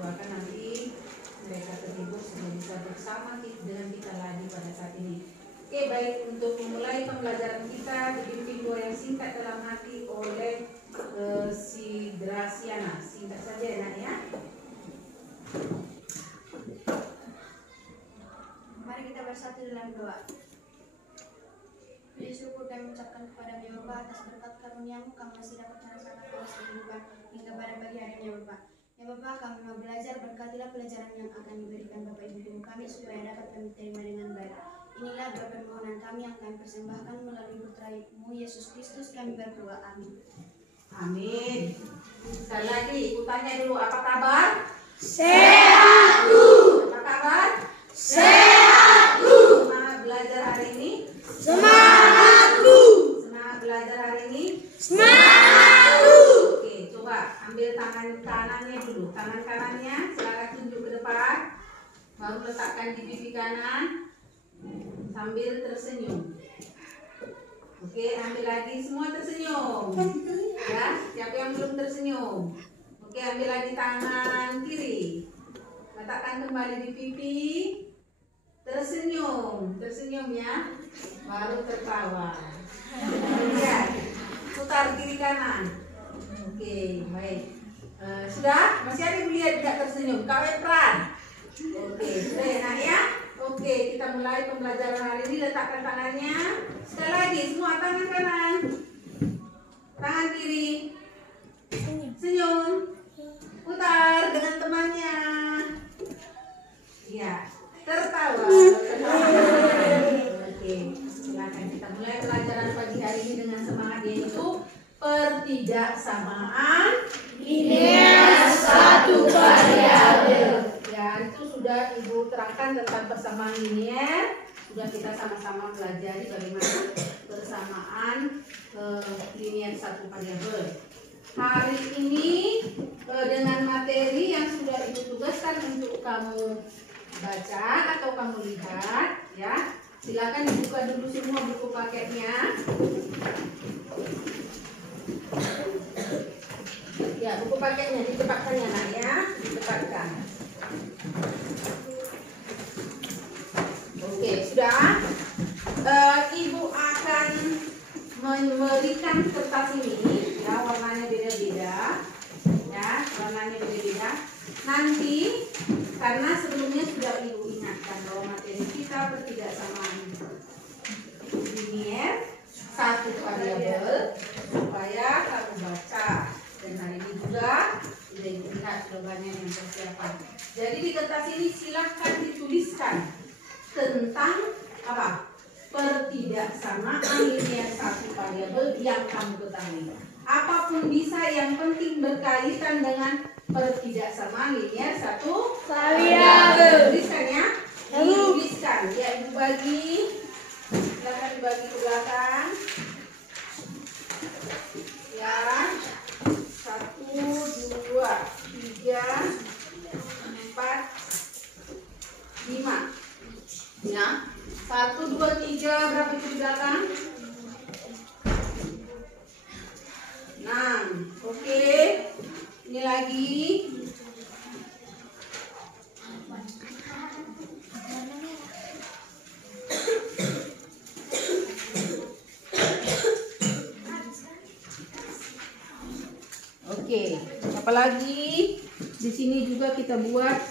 doakan nanti mereka terhibur sehingga bisa bersama dengan kita lagi pada saat ini. Oke, baik, untuk memulai pembelajaran kita dipimpin doa yang singkat dalam hati oleh si Graciana. Singkat saja ya nak ya. Mari kita bersatu dalam doa. Puji syukur kami ucapkan kepada Ya Bapa atas berkat karunia-Mu kami masih dapat merasakan proses kehidupan hingga pada pagi hari ini Ya Bapa. Ya Bapa, kami mau belajar, berkatilah pelajaran yang akan diberikan Bapak Ibu Guru kami supaya dapat kami terima dengan baik. Inilah doa permohonan kami yang kami persembahkan melalui putra-Mu Yesus Kristus kami berdoa. Amin. Amin. Sekali lagi, ibu tanya dulu, apa kabar? Sehat, Bu. Apa kabar? Sehat, Bu. Semangat belajar hari ini? Semangat, Bu. Semangat belajar hari ini? Semangat, Bu. Oke, coba ambil tangan kanannya dulu. Tangan kanannya silakan tunjuk ke depan. Baru letakkan di pipi kanan sambil tersenyum. Oke, ambil lagi, semua tersenyum. Ya, siapa yang belum tersenyum? Oke, ambil lagi tangan kiri. Letakkan kembali di pipi. Tersenyum, tersenyum ya. Baru tertawa. Lihat, putar kiri kanan. Oke, baik. Sudah? Masih ada yang lihat tidak tersenyum? Kau peran. Oke, sudah ya nak ya. Oke, kita mulai pembelajaran hari ini. Letakkan tangannya. Sekali lagi, semua tangan kanan. Tangan kiri. Senyum. Putar dengan temannya. Ya, tertawa. Oke, silakan kita mulai pelajaran pagi hari ini dengan semangat, yaitu pertidaksamaan Linear satu variabel. ya, itu sudah ibu terangkan tentang persamaan linear. Sudah kita sama-sama pelajari bagaimana persamaan linear satu variabel. Hari ini dengan materi yang sudah ibu tugaskan untuk kamu baca atau kamu lihat ya. Silakan dibuka dulu semua buku paketnya. Ya, buku paketnya ditempatkan ya nak ya, ditempatkan. Oke, sudah. Ibu akan memberikan kertas ini, ya, warnanya beda-beda, ya, warnanya beda-beda. Nanti, karena sebelumnya sudah ibu ingatkan bahwa materi kita pertidaksamaan linear satu variabel, supaya kamu baca. Dan hari ini juga sudah ibu lihat sudah banyak yang persiapan. Jadi di kertas ini silahkan dituliskan tentang apa? Pertidaksamaan linear satu variabel yang kamu ketahui. Apapun bisa, yang penting berkaitan dengan pertidaksamaan linear satu variabel. Tuliskan ya. Dituliskan. Ya, ibu bagi. Silakan dibagi ke belakang. Ya. 1, 2, 3, 4, 5. Ya. 1, 2, 3, berapa itu di belakang? 6. Oke. Ini lagi. Oke. Apalagi di sini juga kita buat.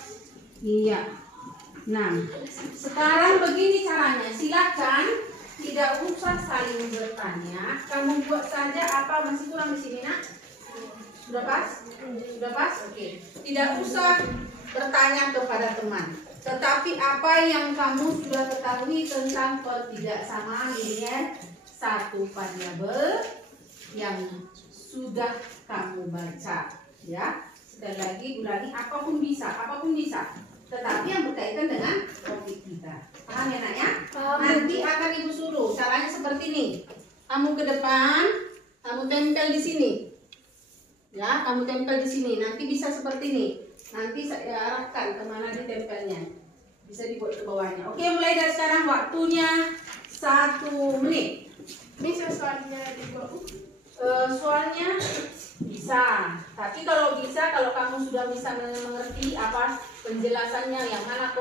Iya. Nah, sekarang begini caranya. Silakan tidak usah saling bertanya. Kamu buat saja apa masih kurang di sini nak? Sudah pas? Sudah pas? Oke. Tidak usah bertanya kepada teman. Tetapi apa yang kamu sudah ketahui tentang pertidaksamaan linear satu variabel yang sudah kamu baca, ya. Sekali lagi ulangi, apapun bisa. Tetapi yang berkaitan dengan topik kita. Paham ya nak ya? Nanti akan ibu suruh. Caranya seperti ini. Kamu ke depan, kamu tempel di sini. Ya, kamu tempel di sini. Nanti bisa seperti ini. Nanti saya arahkan kemana ditempelnya. Bisa dibuat ke bawahnya. Oke, mulai dari sekarang waktunya 1 menit. Bisa soalnya di bawah. Soalnya bisa. bisa. Tapi kalau bisa, kalau kamu sudah bisa mengerti apa penjelasannya, yang mana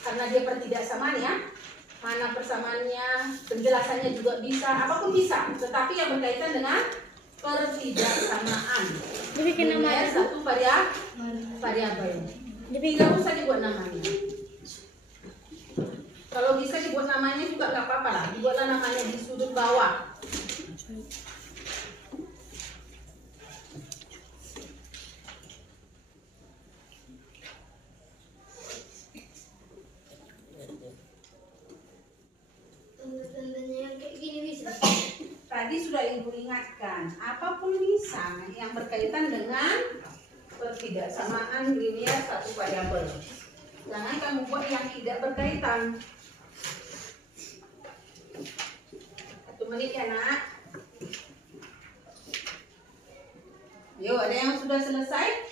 karena dia pertidaksamaan ya, mana persamaannya, penjelasannya juga bisa, apapun bisa. Tetapi yang berkaitan dengan pertidaksamaan. Linear satu variabel. Tidak usah dibuat namanya. Kalau bisa dibuat namanya juga nggak apa-apa lah. Dibuatlah namanya di sudut bawah. Tanda-tandanya yang kayak gini bisa. Tadi sudah Ibu ingatkan, apapun bisa yang berkaitan dengan pertidaksamaan linear satu variabel. Jangan kamu buat yang tidak berkaitan. 1 menit ya nak. Yuk, ada yang sudah selesai?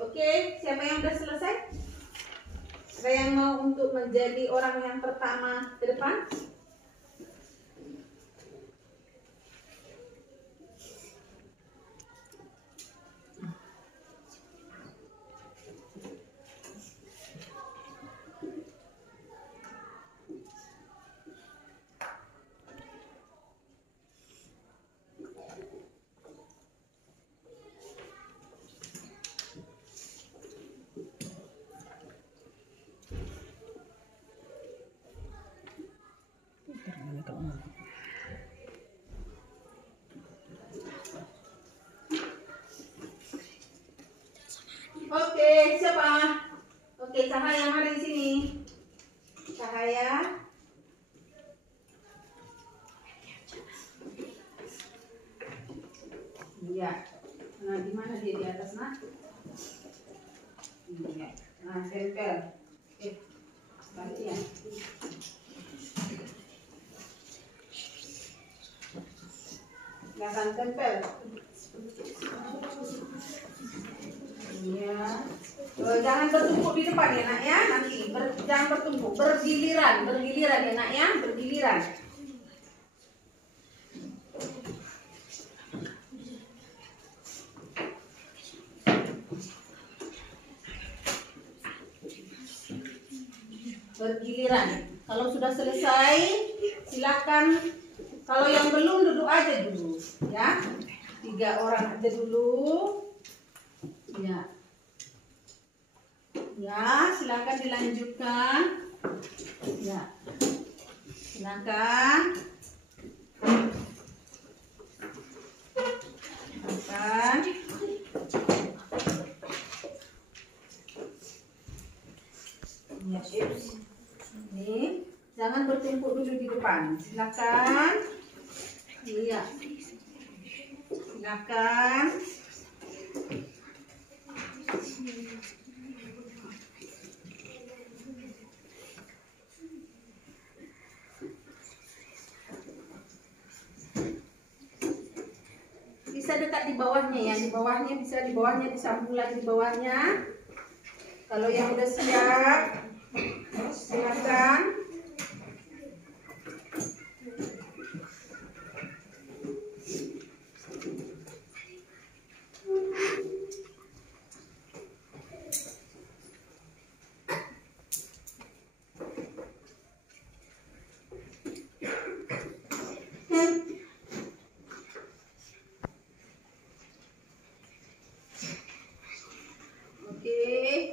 Oke, siapa yang sudah selesai? Ada yang mau untuk menjadi orang yang pertama ke depan? Oke, siapa? Oke, Cahaya mari di sini. Cahaya. Iya. Nah, di mana dia di atas, nak? Iya. Nah, tempel. Balik ya. Silakan tempel. Iya. Jangan bertumpuk di depan ya nak ya, nanti jangan bertumpuk, bergiliran ya nak ya, bergiliran. Bergiliran. Kalau sudah selesai, silakan. Kalau yang belum duduk aja dulu, ya. 3 orang aja dulu. Ya. Ya, silakan dilanjutkan. Ya. Silakan. Silakan. Ya, ini jangan bertumpuk dulu di depan. Silakan. Iya. Silakan. Bisa dekat di bawahnya ya, di bawahnya disambung lagi di bawahnya. Kalau yang udah siap, silakan. Oke.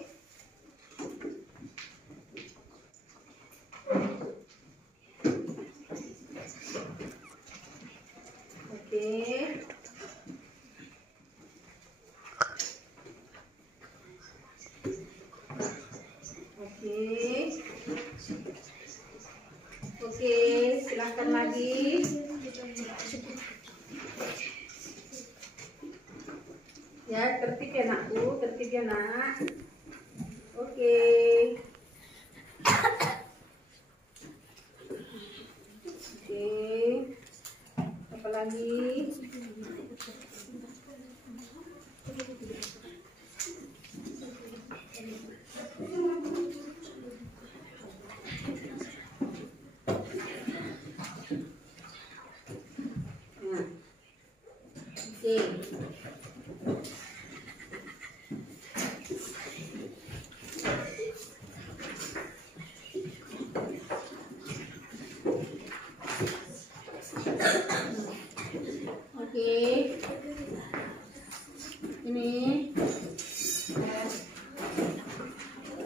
Oke, silakan lagi. Ya, tertib ya nakku, tertib ya nak. Oke. Oke. lagi? Nah. Oke. Oke, ini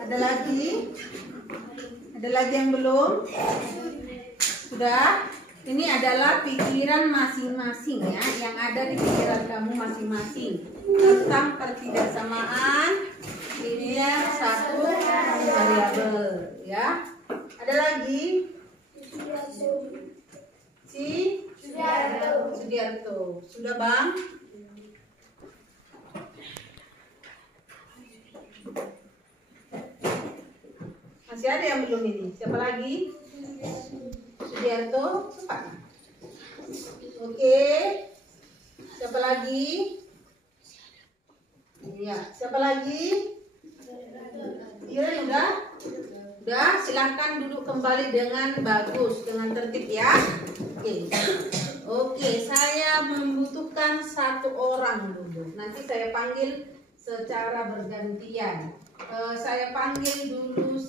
ada lagi yang belum? Sudah? Ini adalah pikiran masing-masing ya, yang ada di pikiran kamu masing-masing tentang pertidaksamaan linear satu variabel ya. Ada lagi? Sudiarto. Sudah Bang? Masih ada yang belum ini? Siapa lagi? Sudiarto, cepat. Oke. Siapa lagi? Iya, siapa lagi? Iren udah? Udah, silahkan duduk kembali dengan bagus, dengan tertib ya. Oke, saya membutuhkan satu orang dulu. Nanti saya panggil secara bergantian. Saya panggil dulu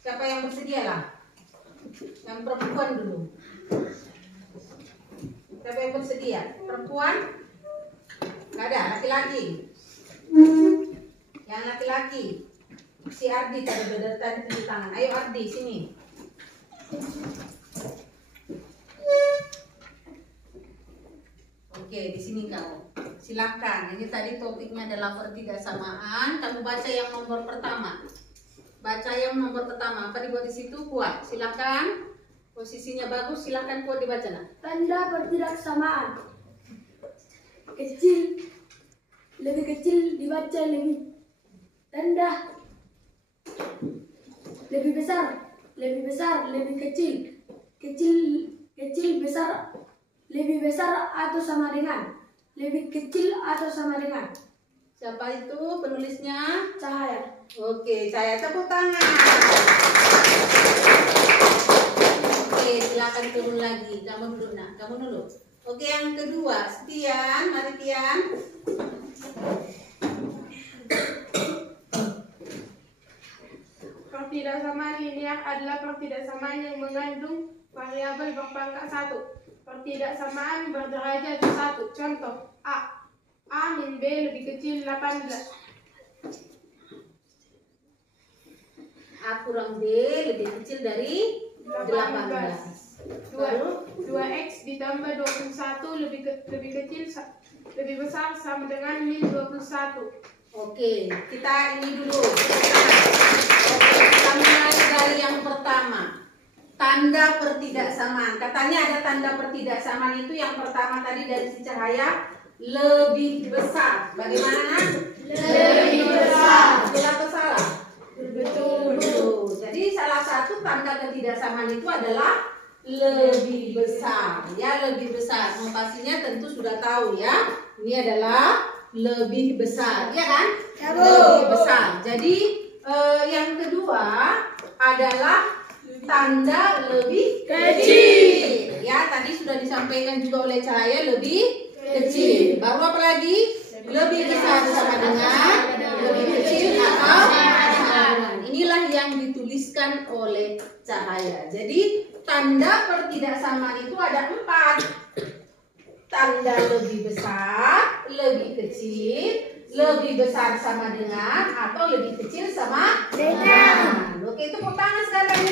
siapa yang bersedia lah? Yang perempuan dulu. Siapa yang bersedia? Perempuan? Nggak ada, laki-laki. Yang laki-laki. Si Ardi tadi di tangan. Ayo Ardi, sini. Oke, di sini kau. Silakan. Ini tadi topiknya adalah pertidaksamaan. Kamu baca yang nomor pertama. Baca yang nomor pertama. Apa dibuat di situ? Kuat. Silakan. Posisinya bagus. Silakan kuat dibaca nak. Tanda pertidaksamaan. Kecil, lebih kecil dibaca lebih. Tanda lebih besar, lebih kecil. Kecil, besar, lebih besar atau sama dengan. Lebih kecil atau sama dengan. Siapa itu penulisnya? Cahaya. Oke, saya tepuk tangan. Oke, silakan turun lagi. Kamu duduk nak, kamu duduk. Oke, yang kedua, Tian, mari Tian. Pertidaksamaan linear adalah pertidaksamaan yang mengandung variabel berpangkat 1. Pertidaksamaan berderajat 1. Contoh, A min B lebih kecil 18. A kurang B lebih kecil dari 18. 2x ditambah 21 lebih besar sama dengan min 21. Oke, kita ini dulu. Oke, kita mulai dari yang pertama. Tanda pertidaksamaan. Katanya ada tanda pertidaksamaan itu yang pertama tadi dari si Cahaya lebih besar. Bagaimana? Lebih besar. Betul atau salah? Betul. Betul. Jadi salah satu tanda ketidaksamaan itu adalah lebih besar, ya lebih besar. Notasinya tentu sudah tahu ya. Ini adalah lebih besar, ya kan? Ya, Bu. Lebih besar. Jadi yang kedua adalah tanda lebih kecil. Ya, tadi sudah disampaikan juga oleh Cahaya lebih kecil. Baru apa lagi? Lebih besar sama dengan, lebih kecil atau sama dengan. Inilah yang dituliskan oleh Cahaya. Jadi tanda pertidaksamaan itu ada 4. Tanda lebih besar, lebih kecil, lebih besar sama dengan, atau lebih kecil sama dengan. Oke, tepuk tangan sekali.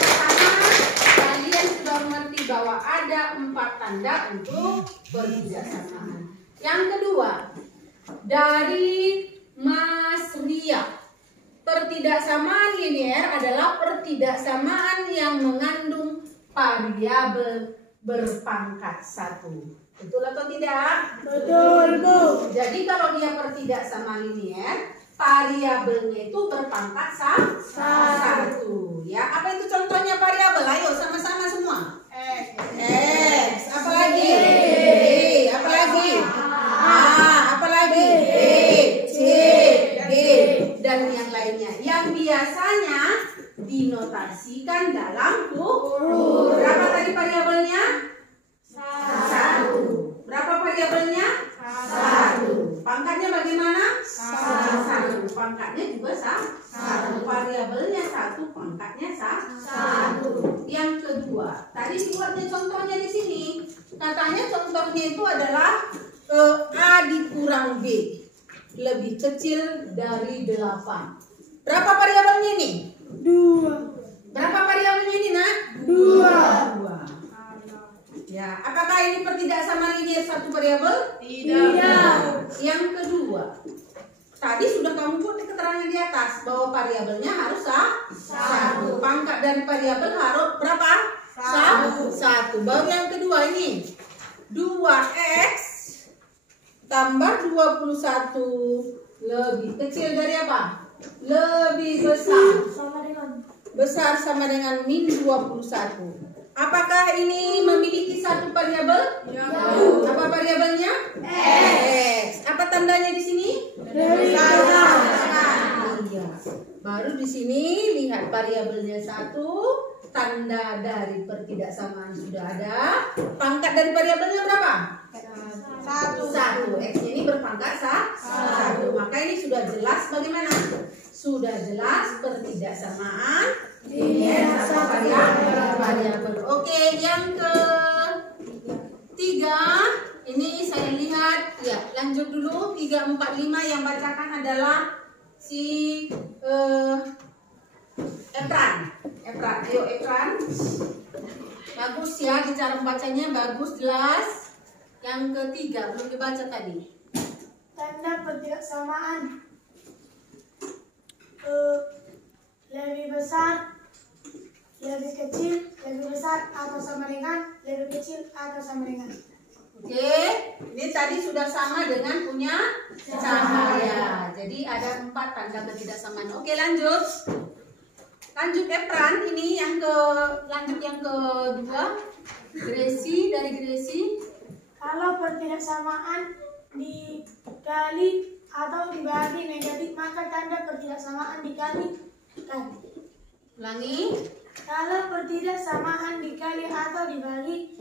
Pertama, kalian sudah mengerti bahwa ada 4 tanda untuk pertidaksamaan. Yang kedua, dari Mas Ria, pertidaksamaan linear adalah pertidaksamaan yang mengandung variabel berpangkat 1. Betul atau tidak? Betul, Bu. Jadi kalau dia pertidaksamaan linear, variabelnya itu berpangkat 1. Ya, apa itu contohnya variabel? Ayo sama-sama diberikan dalam huruf. Berapa tadi variabelnya? 1. Berapa variabelnya? 1. Pangkatnya bagaimana? 1. Pangkatnya juga 1. Variabelnya 1, pangkatnya 1. Yang kedua, tadi dibuatnya contohnya di sini. Katanya contohnya itu adalah A dikurang B lebih kecil dari 8. Berapa variabelnya ini? 2. Berapa variabelnya ini, Nak? 2. Ya, apakah ini tidak sama linear satu variabel? Tidak. Yang kedua, tadi sudah kamu buat keterangan di atas bahwa variabelnya harus 1. Pangkat dari variabel harus berapa? 1. Baru yang kedua ini 2x tambah 21 lebih kecil dari apa? Lebih besar. Besar sama dengan min 21. Apakah ini memiliki satu variabel? Ya. Apa variabelnya? X. Apa tandanya di sini? Lebih besar. Iya. Baru di sini lihat variabelnya 1, tanda dari pertidaksamaan sudah ada. Pangkat dari variabelnya berapa? 1. X ini berpangkat 1. Maka ini sudah jelas bagaimana? Sudah jelas pertidaksamaan linear satu variabel. Oke, yang ketiga ini saya lihat ya, lanjut dulu 3, 4, 5 yang bacakan adalah si Epran. Ayo Epran. Bagus ya, cara membacanya bagus, jelas. Yang ketiga belum dibaca tadi. Tanda pertidaksamaan lebih besar, lebih kecil, lebih besar atau sama dengan, lebih kecil atau sama dengan. Oke, ini tadi sudah sama dengan punya cahaya. Jadi ada 4 tanda ketidaksamaan. Oke, lanjut. Lanjut Epran, ini yang lanjut yang kedua. Gresi, dari Gresi. Kalau pertidaksamaan dikali atau dibagi negatif, maka tanda pertidaksamaan dikalikan. Ulangi. Kalau pertidaksamaan dikali atau dibagi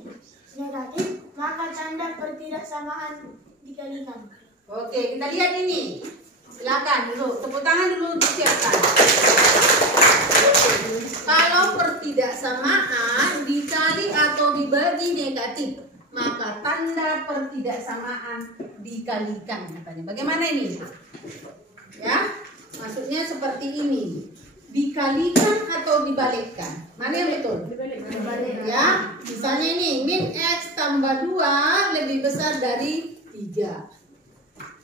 negatif, maka tanda pertidaksamaan dikalikan. Oke, kita lihat ini. Silakan dulu, tepuk tangan dulu disiapkan. Kalau pertidaksamaan dikali atau dibagi negatif, maka tanda pertidaksamaan dikalikan katanya. Bagaimana ini? Ya, maksudnya seperti ini. Dikalikan atau dibalikkan? Mana yang betul? Ya, misalnya ini min x tambah 2 lebih besar dari 3.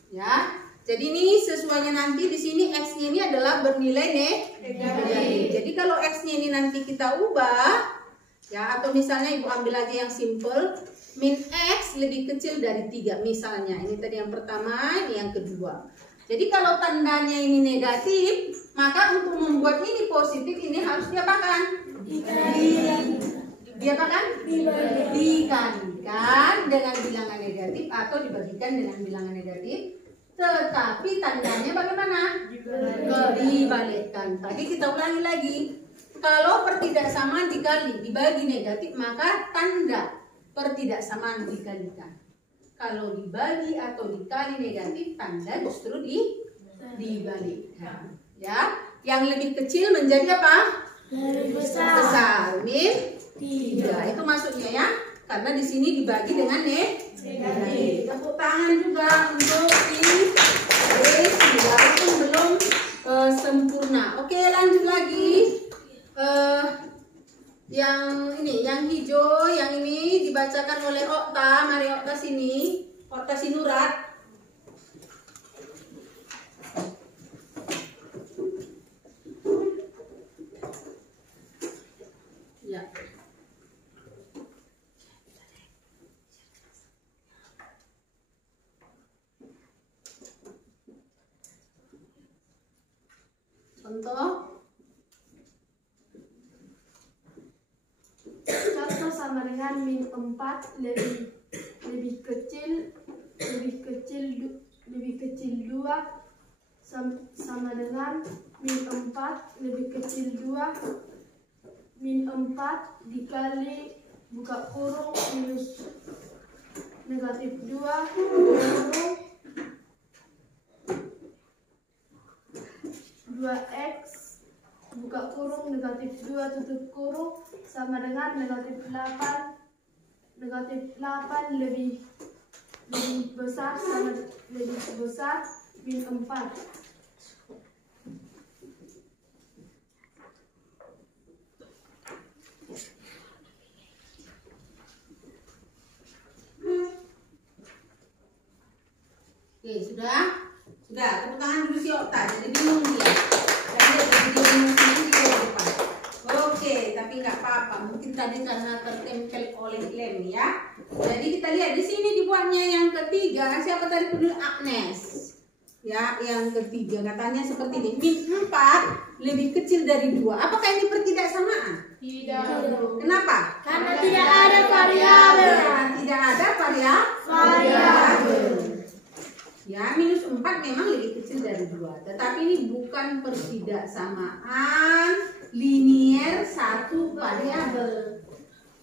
Ya. Jadi ini sesuainya nanti di sini x-nya ini adalah bernilai negatif. Jadi kalau x-nya ini nanti kita ubah ya, atau misalnya Ibu ambil aja yang simple, min x lebih kecil dari 3 misalnya. Ini tadi yang pertama, ini yang kedua. Jadi kalau tandanya ini negatif, maka untuk membuat ini positif ini harus diapakan? Diapakan? Dikalikan dengan bilangan negatif atau dibagikan dengan bilangan negatif. Tetapi tandanya bagaimana? Dibalikkan. Tadi kita ulangi lagi. Kalau pertidaksamaan dikali dibagi negatif, maka tanda pertidaksamaan dikalikan. Kalau dibagi atau dikali negatif, tanda justru dibalikkan. Ya, yang lebih kecil menjadi apa? Lebih besar. Besar. Min 3. Itu maksudnya ya. Karena di sini dibagi dengan negatif. Tepuk tangan juga untuk si Grace, walaupun belum sempurna. Oke, lanjut lagi. Yang ini, yang hijau, yang ini dibacakan oleh Okta. Mari Okta sini. Okta Sinurat. Ya. Contoh. Contoh sama dengan min 4 lebih kecil 2 sama dengan min 4 lebih kecil 2 min 4 dikali buka kurung minus negatif 2 kurung 2x buka kurung negatif 2 tutup kurung sama dengan negatif 8 lebih besar sama lebih besar min 4. Oke, sudah? Sudah, tepuk tangan dulu si Okta. Jadi bingung dia. Dan dia jadi bingung sendiri di depan. Oke, tapi nggak apa-apa. Mungkin tadi karena tertempel oleh lem ya. Jadi kita lihat di sini dibuatnya yang ketiga. Siapa tadi peduli? Agnes. Ya, yang ketiga katanya seperti ini. Min 4 lebih kecil dari 2. Apakah ini pertidaksamaan? Tidak. Kenapa? Karena tidak ada variabel. Tidak ada variabel. Ya, minus 4 memang lebih kecil dari 2. Tetapi ini bukan pertidaksamaan linier satu variabel.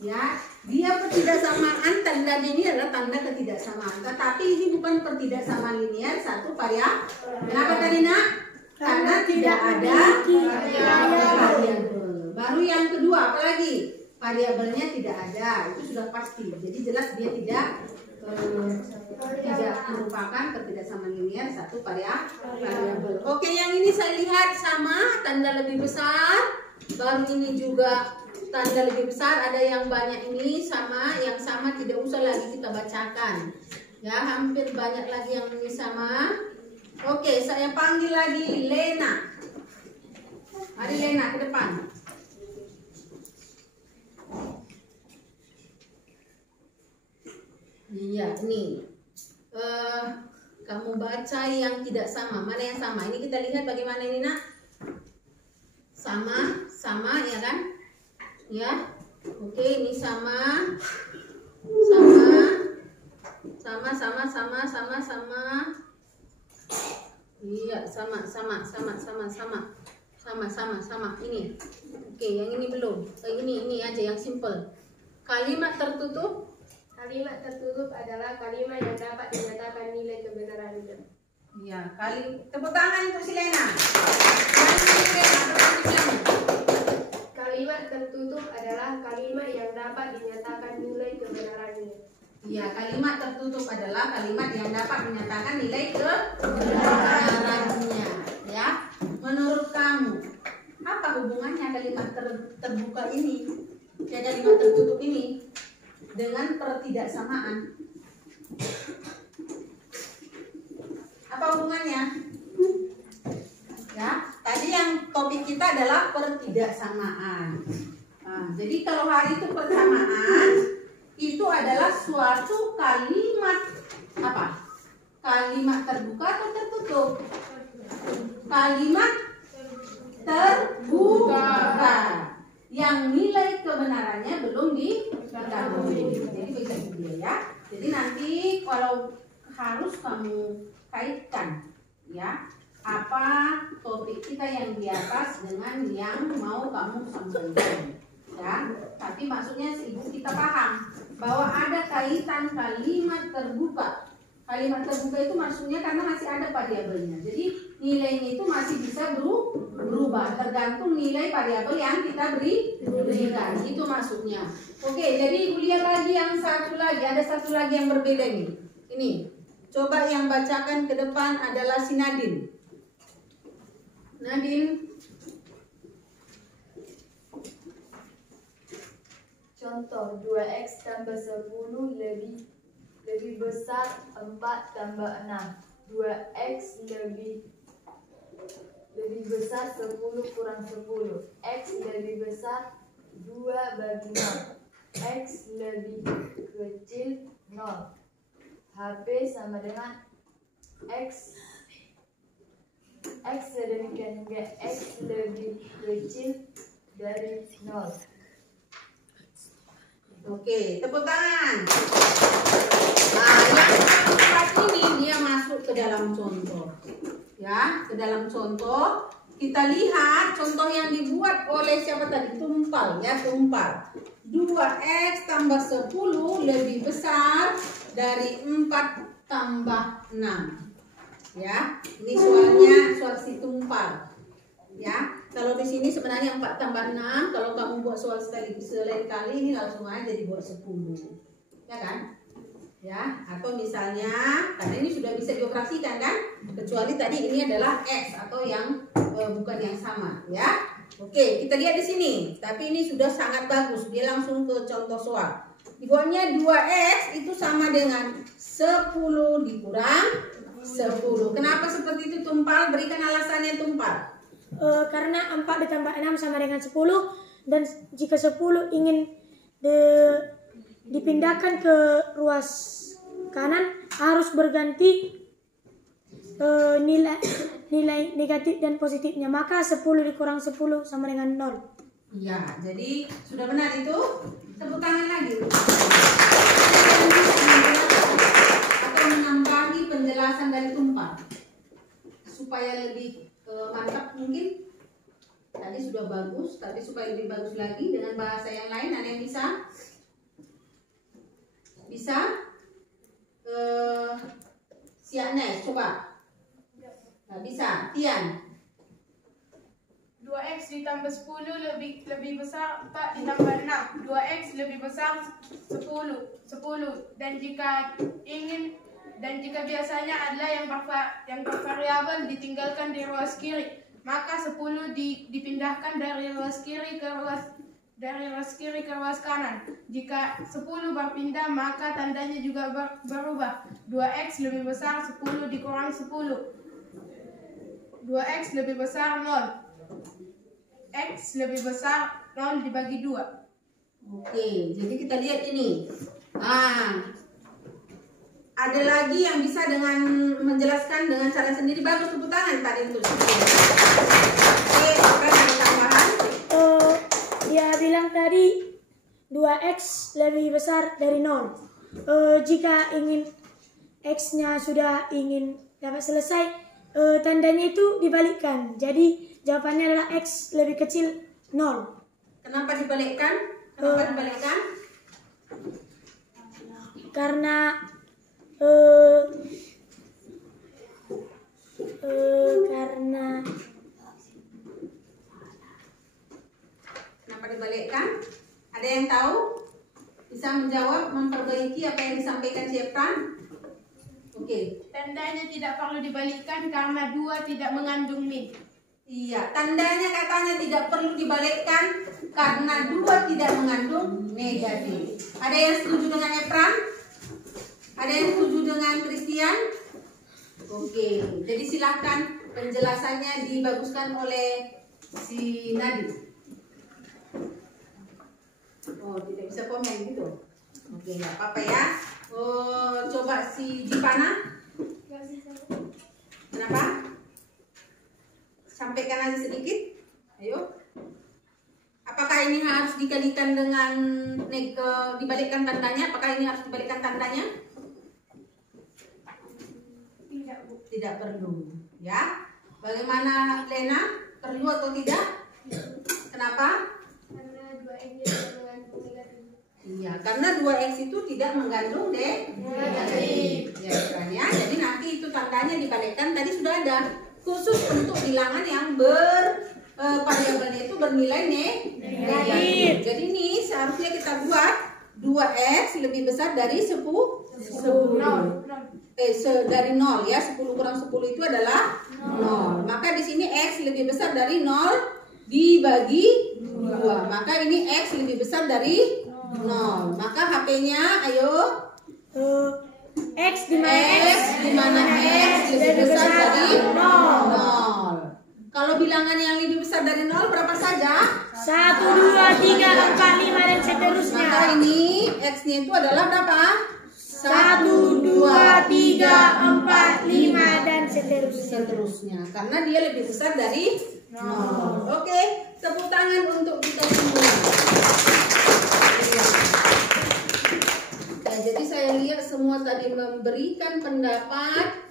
Ya, dia pertidaksamaan, tandanya ini adalah tanda ketidaksamaan. Tetapi ini bukan pertidaksamaan linier satu variabel. Kenapa tadi nak? Karena tidak ada variabel. Baru yang kedua, apalagi? Variabelnya tidak ada, itu sudah pasti. Jadi jelas dia tidak merupakan ketidaksamaan linier satu variabel. Oke, yang ini saya lihat sama, tanda lebih besar. Baru ini juga tanda lebih besar. Ada yang banyak ini sama, yang sama tidak usah lagi kita bacakan. Ya, hampir banyak lagi yang ini sama. Oke, saya panggil lagi Lena. Mari Lena ke depan. Iya, ini kamu baca yang tidak sama. Mana yang sama? Ini kita lihat bagaimana ini nak? Sama ya kan? Ya, oke, ini sama. Iya, sama. Ini. Oke, yang ini belum. Ini aja yang simple. Kalimat tertutup. Kalimat tertutup adalah kalimat yang dapat dinyatakan nilai kebenarannya. Ya, tepuk tangan untuk si Lena. Kalimat tertutup adalah kalimat yang dapat dinyatakan nilai kebenarannya. Ya, kalimat tertutup adalah kalimat yang dapat dinyatakan nilai kebenarannya. Ya, menurut kamu apa hubungannya kalimat terbuka ini, ya kalimat tertutup ini dengan pertidaksamaan? Apa hubungannya? Ya, tadi yang topik kita adalah pertidaksamaan. Nah, jadi kalau hari itu persamaan itu adalah suatu kalimat apa? Kalimat terbuka atau tertutup? Kalimat terbuka yang nilai kebenarannya belum diketahui. Jadi begitu dia ya. Jadi nanti kalau harus kamu kaitkan ya, apa topik kita yang di atas dengan yang mau kamu sampaikan ya. Tapi maksudnya ibu kita paham bahwa ada kaitan kalimat terbuka. Kalimat terbuka itu maksudnya karena masih ada variabelnya. Jadi nilainya itu masih bisa berubah tergantung nilai variabel yang kita berikan. Itu maksudnya. Oke, jadi ibu lihat lagi yang satu lagi. Ada satu lagi yang berbeda nih. Ini. Coba yang bacakan ke depan adalah si Nadine. Nadine. Contoh 2x tambah 10 lebih besar 4 tambah 6. 2x lebih besar 10 kurang 10. X lebih besar 2 bagi 0. X lebih kecil 0. HP sama dengan X sedemikian juga X lebih kecil dari 0. Oke, tepuk tangan. Nah, yang keempat ini dia masuk ke dalam contoh. Ya, ke dalam contoh kita lihat contoh yang dibuat oleh siapa tadi? Tumpal ya, Tumpal. 2x tambah 10 lebih besar dari 4 tambah 6. Ya, ini soal si Tumpal. Ya, kalau di sini sebenarnya 4 tambah 6. Kalau kamu buat soal selain kali ini langsung aja dibuat 10. Ya kan? Ya, atau misalnya karena ini sudah bisa dioperasikan kan, kecuali tadi ini adalah x atau yang bukan yang sama ya. Oke, kita lihat di sini, tapi ini sudah sangat bagus, dia langsung ke contoh soal. Dibuatnya 2x itu sama dengan 10 dikurang 10. Kenapa seperti itu Tumpal? Berikan alasannya Tumpal. Karena 4 ditambah 6 sama dengan 10, dan jika 10 ingin dipindahkan ke ruas kanan harus berganti nilai negatif dan positifnya, maka 10 dikurang 10 sama dengan 0. Ya, jadi sudah benar itu. Tepuk tangan lagi. Atau menambahi penjelasan dari Tumpal supaya lebih mantap mungkin. Tadi sudah bagus, tapi supaya lebih bagus lagi dengan bahasa yang lain, ada yang bisa? Bisa? Siapnes, coba. Nggak bisa. Tian. 2x ditambah 10 lebih besar 4 ditambah 6. 2x lebih besar 10 dan jika biasanya adalah yang bervariabel ditinggalkan di ruas kiri, maka 10 dipindahkan dari ruas kiri ke ruas kanan. Jika 10 berpindah, maka tandanya juga berubah. 2x lebih besar 10 dikurang 10. 2x lebih besar 0. X lebih besar 0 dibagi 2. Oke, jadi kita lihat ini. Ada lagi yang bisa dengan menjelaskan dengan cara sendiri. Bagus, tepuk tangan tadi untuk. Oke, sekarang ada tambahan. Dia bilang tadi 2x lebih besar dari 0. Jika ingin x-nya sudah ingin dapat selesai, tandanya itu dibalikkan. Jadi jawabannya adalah x lebih kecil 0. Kenapa dibalikkan? Karena Kenapa dibalikkan? Ada yang tahu? Bisa menjawab, memperbaiki apa yang disampaikan Jepran? Oke. Tandanya tidak perlu dibalikkan karena 2 tidak mengandung min. Iya, tandanya katanya tidak perlu dibalikkan karena 2 tidak mengandung negatif. Ada yang setuju dengan Epran? Ada yang setuju dengan Christian? Oke, jadi silakan penjelasannya dibaguskan oleh si Nadi. Oh, tidak bisa komen gitu. Oke, nggak apa-apa ya. Coba si Jipana. Kenapa? Sampaikan aja sedikit. Ayo. Apakah ini harus dikalikan dengan dibalikkan tandanya? Apakah ini harus dibalikkan tandanya? Tidak, Bu. Tidak perlu, ya. Bagaimana Lena? Perlu atau tidak? Kenapa? Karena 2x tidak mengandung negatif. Iya, karena 2x itu tidak mengandung negatif. Ya, kan ya. Jadi nanti itu tandanya dibalikkan. Tadi sudah ada khusus untuk bilangan yang variabelnya itu bernilai negatif. Jadi ini seharusnya kita buat 2x lebih besar dari 10. Dari 0 ya, 10 kurang 10 itu adalah 0. Maka di sini x lebih besar dari 0 dibagi 2. Maka ini x lebih besar dari 0. Maka HP-nya ayo. x di mana x lebih besar dari 0. Kalau bilangan yang lebih besar dari 0 berapa saja? 1, 2, 3, 4, 5 dan seterusnya. Maka ini x-nya itu adalah berapa? 1, 2, 3, 4, 5 dan seterusnya. Karena dia lebih besar dari 0. Oke, tepuk tangan untuk kita semua. Ya, jadi saya lihat semua tadi memberikan pendapat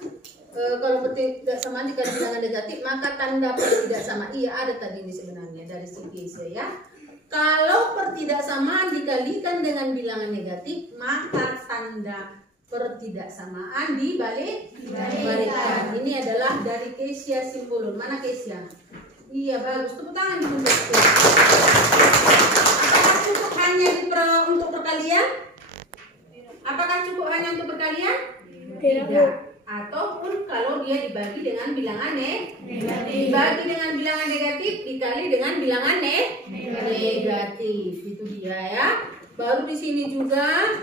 kalau pertidaksamaan dikali bilangan negatif, maka tanda pertidaksamaan iya ada tadi ini sebenarnya dari segi ya. Kalau pertidaksamaan dikalikan dengan bilangan negatif, maka tanda pertidaksamaan dibalikkan. Ini adalah dari Kesia Simpulun. Mana Kesia? Iya bagus, tepuk tangan dulu. Apakah cukup hanya untuk perkalian? Apakah cukup hanya untuk perkalian? Tidak. Ataupun kalau dia dibagi dengan bilangan negatif. Dibagi dengan bilangan negatif dikali dengan bilangan negatif. Itu dia ya. Baru di sini juga.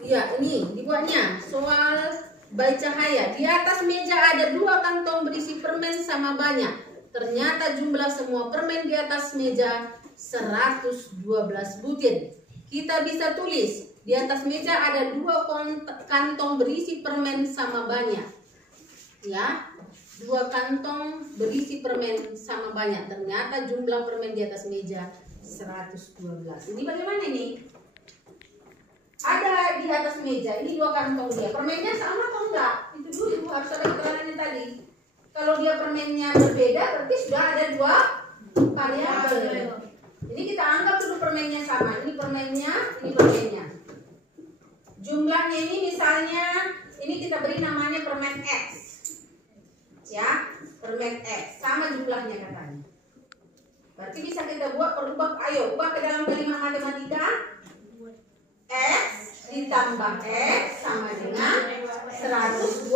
Ya, ini dibuatnya soal bayi cahaya. Di atas meja ada 2 kantong berisi permen sama banyak. Ternyata jumlah semua permen di atas meja 112 butir. Kita bisa tulis di atas meja ada 2 kantong berisi permen sama banyak. Ya, 2 kantong berisi permen sama banyak. Ternyata jumlah permen di atas meja 112. Ini bagaimana ini? Ada di atas meja, ini 2 kantong dia. Permennya sama atau enggak? Itu dulu harus ada keterangannya tadi. Kalau dia permennya berbeda, berarti sudah ada 2 variabel. Ini kita anggap dulu permennya sama. Ini permennya, ini permennya. Jumlahnya ini misalnya, ini kita beri namanya permen X. Ya, permen X. Sama jumlahnya katanya. Berarti bisa kita buat perubah, ayo ubah ke dalam kalimat matematika. X ditambah X sama dengan 112.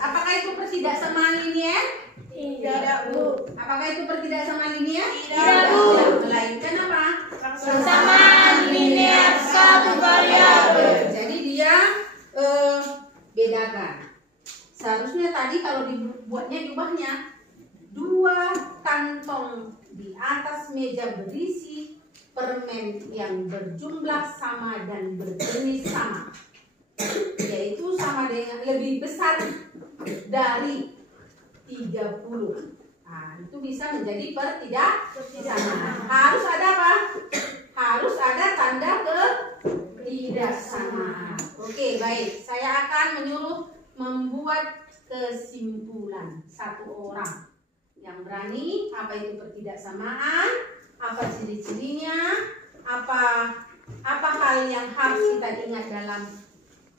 Apakah itu pertidaksamaan linier? Tidak, Bu. Apakah itu pertidaksamaan linier? Tidak, Bu. Melainkan apa? Persamaan linear satu variabel. Jadi dia bedakan. Seharusnya tadi kalau dibuatnya diubahnya 2 kantong di atas meja berisi permen yang berjumlah sama dan berjenis sama, yaitu sama dengan lebih besar dari 30. Nah, itu bisa menjadi pertidaksamaan. Harus ada apa? Harus ada tanda ketidaksamaan. Oke, baik. Saya akan menyuruh membuat kesimpulan 1 orang yang berani. Apa itu pertidaksamaan? Apa ciri-cirinya? Apa hal yang harus kita ingat dalam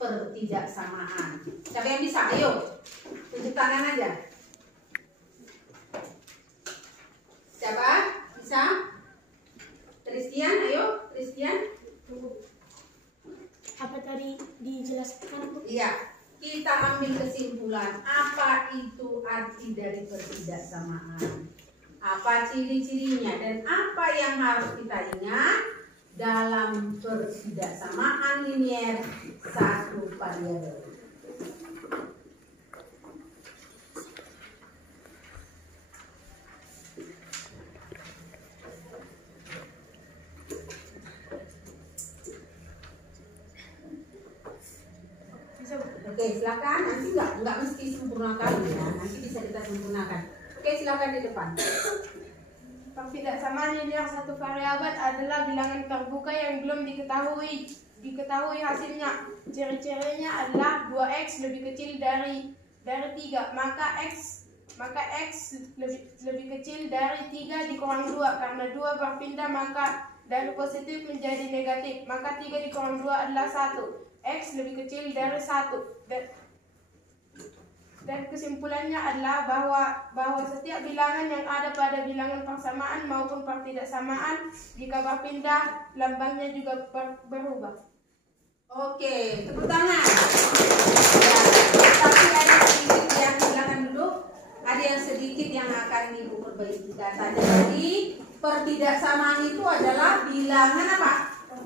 pertidaksamaan? Siapa yang bisa? Ayo, tunjuk tangan aja. Siapa? Bisa? Christian, ayo, Christian. Apa tadi dijelaskan, Bu? Iya, kita ambil kesimpulan. Apa itu arti dari pertidaksamaan? Apa ciri-cirinya dan apa yang harus kita ingat dalam pertidaksamaan linier satu variabel? Oke, silakan. Nanti nggak mesti sempurnakan ya. Nanti bisa kita sempurnakan. Oke, silakan di depan. Pertidaksamaan linier satu variabel adalah bilangan terbuka yang belum diketahui hasilnya. Ciri-cirinya adalah 2x lebih kecil dari 3, maka x lebih kecil dari 3 dikurang 2. Karena 2 berpindah maka dari positif menjadi negatif, maka 3 dikurang 2 adalah 1. X lebih kecil dari 1. Dan kesimpulannya adalah bahwa setiap bilangan yang ada pada bilangan persamaan maupun pertidaksamaan jika berpindah lambangnya juga berubah. Oke, tepuk tangan. Ya, tapi ada sedikit yang silakan duduk. Ada yang sedikit yang akan Ibu perbaiki katanya tadi. Pertidaksamaan itu adalah bilangan apa?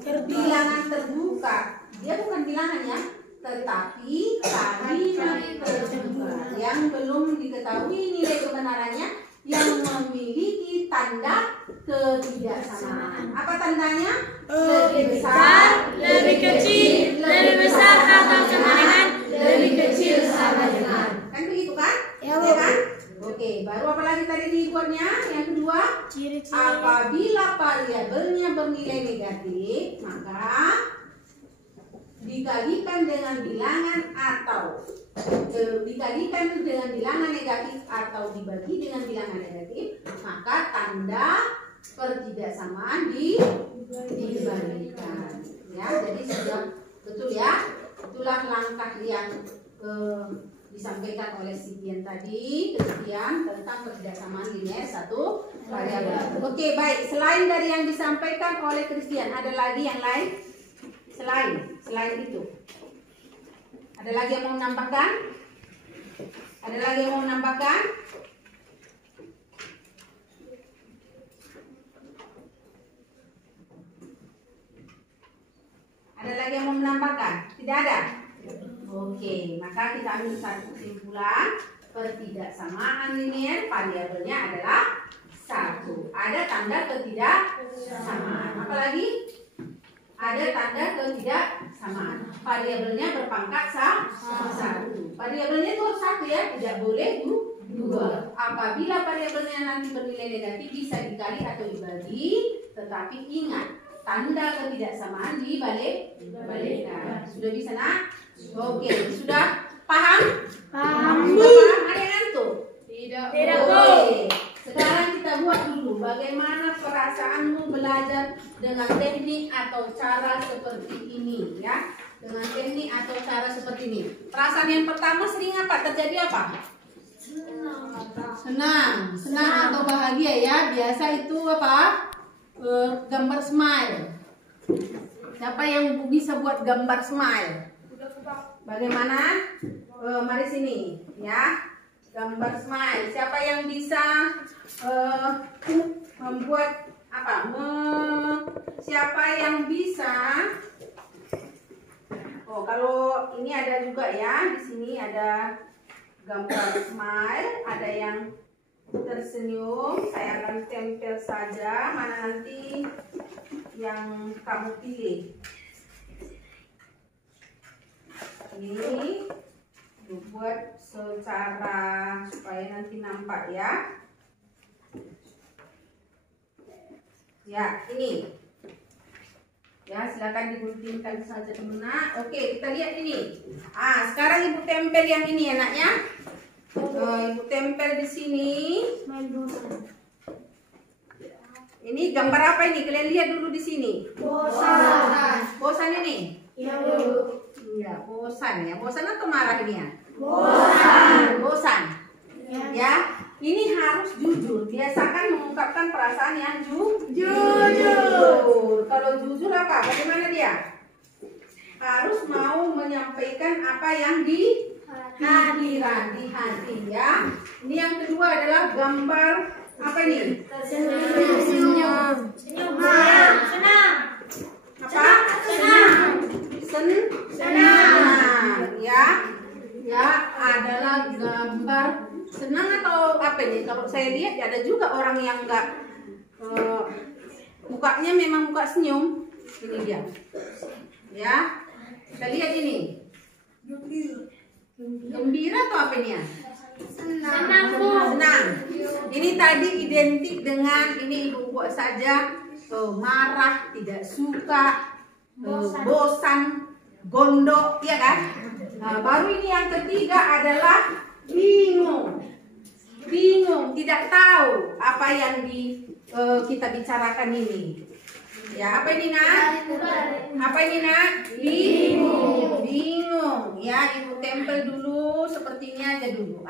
Bilangan terbuka. Dia bukan bilangan ya, tetapi kalimat terbuka yang belum diketahui nilai kebenarannya yang memiliki tanda ketidaksamaan. Apa tandanya? Lebih besar, lebih kecil, lebih besar atau sama dengan lebih kecil sama dengan. Kan begitu kan? Ya, Ya kan? Oke, baru apa lagi tadi dibuatnya? Yang kedua, ciri-ciri. apabila variabelnya bernilai negatif, maka dikalikan dengan bilangan atau dikalikan dengan bilangan negatif atau dibagi dengan bilangan negatif, maka tanda pertidaksamaan dibalikan. Ya, jadi sudah betul ya. Itulah langkah yang disampaikan oleh si Dian tadi, kemudian tentang pertidaksamaan linear satu variabel. Oke, baik. Selain dari yang disampaikan oleh Christian, ada lagi yang lain? Selain itu, ada lagi yang mau menambahkan? Ada lagi yang mau menambahkan? Ada lagi yang mau menambahkan? Tidak ada? Oke, maka kita ambil satu kesimpulan. Pertidaksamaan linear variabelnya adalah 1. Ada tanda ketidaksamaan. Apalagi? Ada tanda ketidaksamaan. Variabelnya berpangkat 1. Variabelnya itu 1 ya, tidak boleh 2. Apabila variabelnya nanti bernilai negatif bisa dikali atau dibagi, tetapi ingat tanda ketidaksamaan dibalikkan. Sudah bisa nak? Oke, sudah paham? Paham. Sudah paham? Ada yang ngantuk? Tidak. Oke. Sekarang kita buat dulu bagaimana perasaanmu belajar dengan teknik atau cara seperti ini ya. Dengan teknik atau cara seperti ini. Perasaan yang pertama sering apa? Terjadi apa? Senang atau bahagia ya. Biasa itu apa? Gambar smile. Siapa yang bisa buat gambar smile? Bagaimana? Mari sini ya. Gambar smile. Siapa yang bisa membuat apa? Siapa yang bisa? Oh, kalau ini ada juga ya. Di sini ada gambar smile, ada yang tersenyum. Saya akan tempel saja mana nanti yang kamu pilih. Ini dibuat secara supaya nanti nampak ya. Ya, ini. Ya, silakan diguntingkan saja teman-teman. Oke, kita lihat ini. Sekarang ibu tempel yang ini ya, nak ya. Ibu tempel di sini. Ini gambar apa ini? Kalian lihat dulu di sini. Bosan. Bosan ini? Iya, bosan ya. Bosan atau marah ini ya? Bosan. Ya. Ini harus jujur. Biasakan mengungkapkan perasaan yang jujur. Kalau jujur apa? Bagaimana dia? Harus mau menyampaikan apa yang di hati ya. Ini yang kedua adalah gambar apa ini? Senyum. Apa? Senang. Ya, adalah gambar senang atau apa ini? Kalau saya lihat ada juga orang yang enggak mukanya memang muka senyum. Ini dia. Ya. Kita lihat ini. Gembira atau apa ini ya? Senang. Ini tadi identik dengan ini ibu buat saja marah, tidak suka, bosan, gondok, ya kan? Nah, baru ini yang ketiga adalah bingung, tidak tahu apa yang kita bicarakan ini. Ya, apa ini nak? Apa ini nak? Bingung. Ya, ibu tempel dulu sepertinya aja dulu.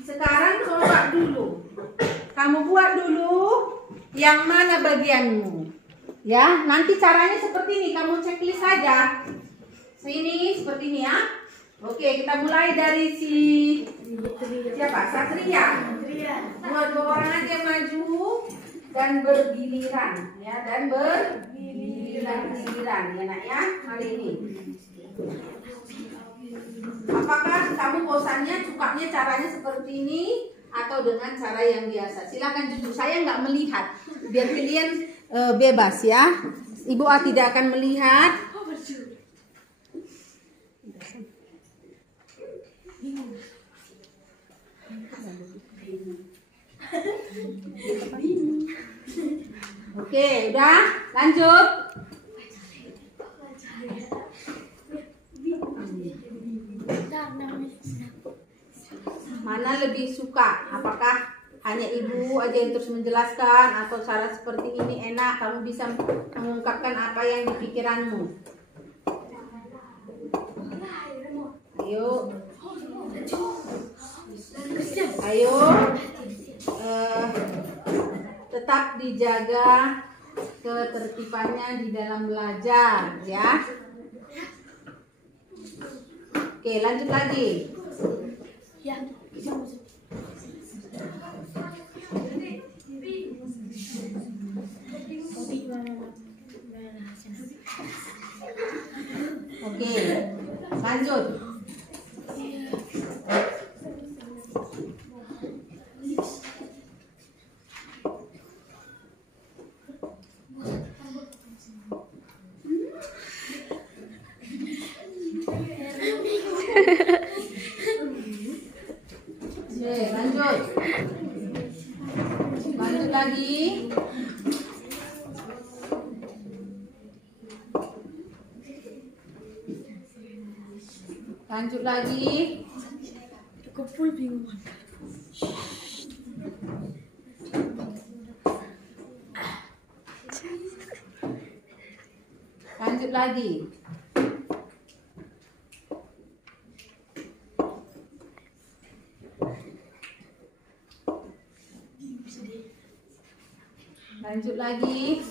Sekarang coba dulu. Kamu buat dulu yang mana bagianmu. Ya, nanti caranya seperti ini. Kamu checklist saja. Sini seperti ini ya. Oke, kita mulai dari siapa? Satria. Dua orang aja maju dan bergiliran ya, dan bergiliran ya nak ya. Hari ini. Apakah kamu bosannya cukupnya caranya seperti ini atau dengan cara yang biasa? Silakan jujur, saya nggak melihat. Biar kalian bebas ya. Ibu tidak akan melihat. Oke, udah lanjut. Mana lebih suka? Apakah hanya ibu aja yang terus menjelaskan atau cara seperti ini enak, kamu bisa mengungkapkan apa yang di pikiranmu? Ayo. Ayo. Tetap dijaga ketertibannya di dalam belajar ya. Oke, lanjut lagi. Ya. Oke, lanjut. Oke, lanjut. Lanjut lagi. Lanjut lagi. Kumpul bingung. Lanjut lagi. Lanjut lagi.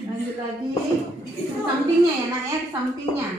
Lanjut lagi. Ke sampingnya ya nak ya, ke sampingnya.